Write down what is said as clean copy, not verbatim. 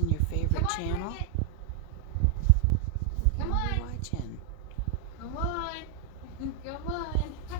watching your favorite channel? Come What are on. you watching? Come on. Come on.